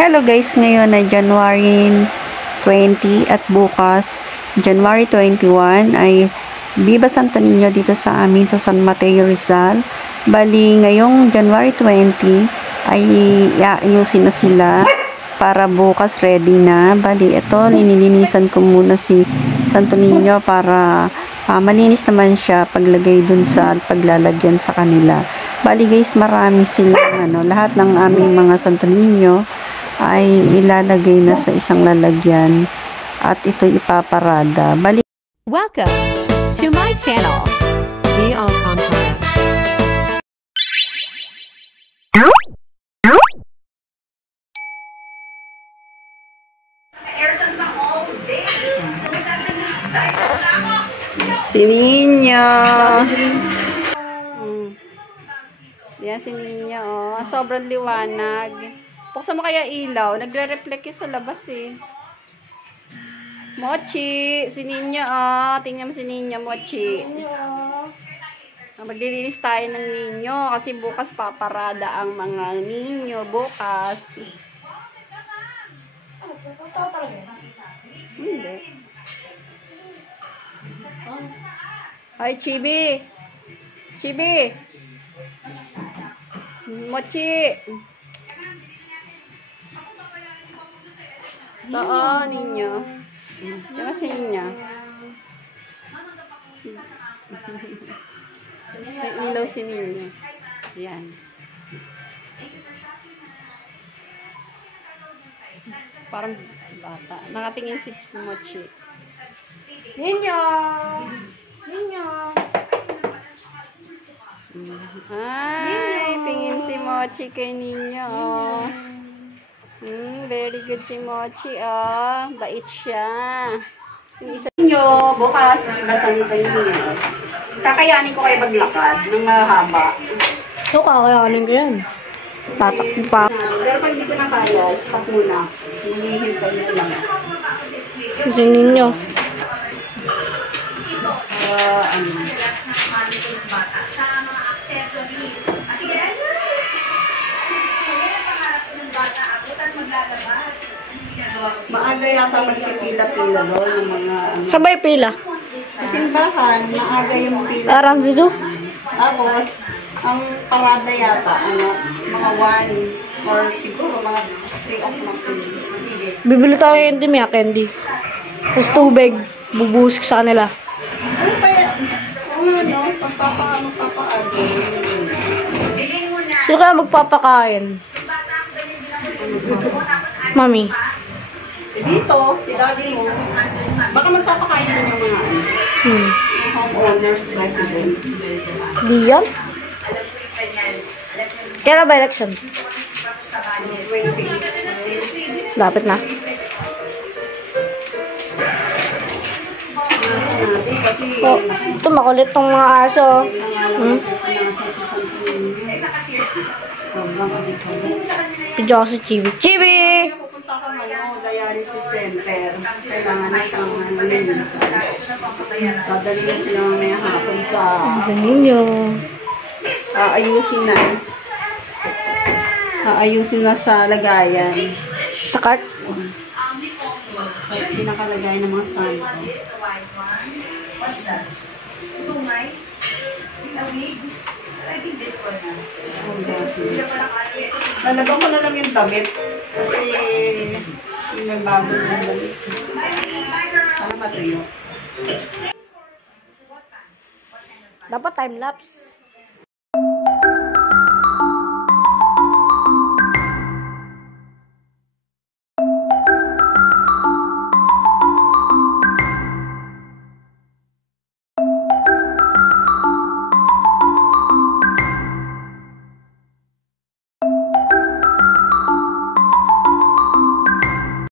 Hello guys, ngayon ay January 20 at bukas January 21 ay Viva Santo Niño dito sa amin sa San Mateo, Rizal. Bali ngayong January 20 ay iayusin na sila para bukas ready na. Bali ito, linilinisan ko muna si Santo Niño para malinis naman siya paglagay dun sa paglalagyan sa kanila. Bali guys, marami silang lahat ng aming mga Santo Niño ay ilalagay na sa isang lalagyan at ito ipaparada. Bali, welcome to my channel. Be all content. Si Niño. Yan si Niño, oh. Sobrang liwanag. Buksan mo kaya ilaw. Nagre-reflect yun sa labas eh. Mochi. Si Niño, oh. Tingnan mo si Niño, Mochi. Maglilinis tayo ng Niño. Kasi bukas paparada ang mga Niño. Bukas. Hindi. Hi, Chibi. Chibi. Mochi. Oo, Niño. Diba si Niño? May ilaw si Niño. Yan. Parang bata. Nakatingin si Mochi. Niño! Niño! Ay, tingin si Mochi kay Niño, oh. Very good si Mochi, oh. Bait siya. Yung isa Niño, bukas, Viva Santo Niño. Kakayanin ko kayo maglakad ng mahaba. So, kakayanin ko yan. Tatakbo pa. Pero pag hindi ko na kaya, stop muna. Hinihintay mo lang. Kasi ninyo. Maaga yata magpipila-pila doon ng mga Sabay pila. sa simbahan, maaga yung pila. Parang siso. Tapos, ang parada yata, mga 1 or siguro mga 3 o'clock. Bibili tayo yung Timia candy. Tapos tubig. Bubuhos ko sa kanila. Ano pa yan? Magpapaano. Sino kaya magpapakain? Mami. Dito, si daddy mo, baka magpapakain din yung mga homeowners president. Di yan? Kaya ba election? 20. Lapit na. Oh, ito makulit tong mga aso. Pidyo ako si Chibi. Chibi! Pupunta ka dialysis center. Kailangan na siyang nilisan. Dadalhin sila mamaya hapon sa Ninyo. aayusin na sa lagayan. Sa cart? Pinakalagay ng mga santo. Lalabang ko na lang yung damit. Kasi yung bago yung damit. Para matuyo. Dapat time-lapse.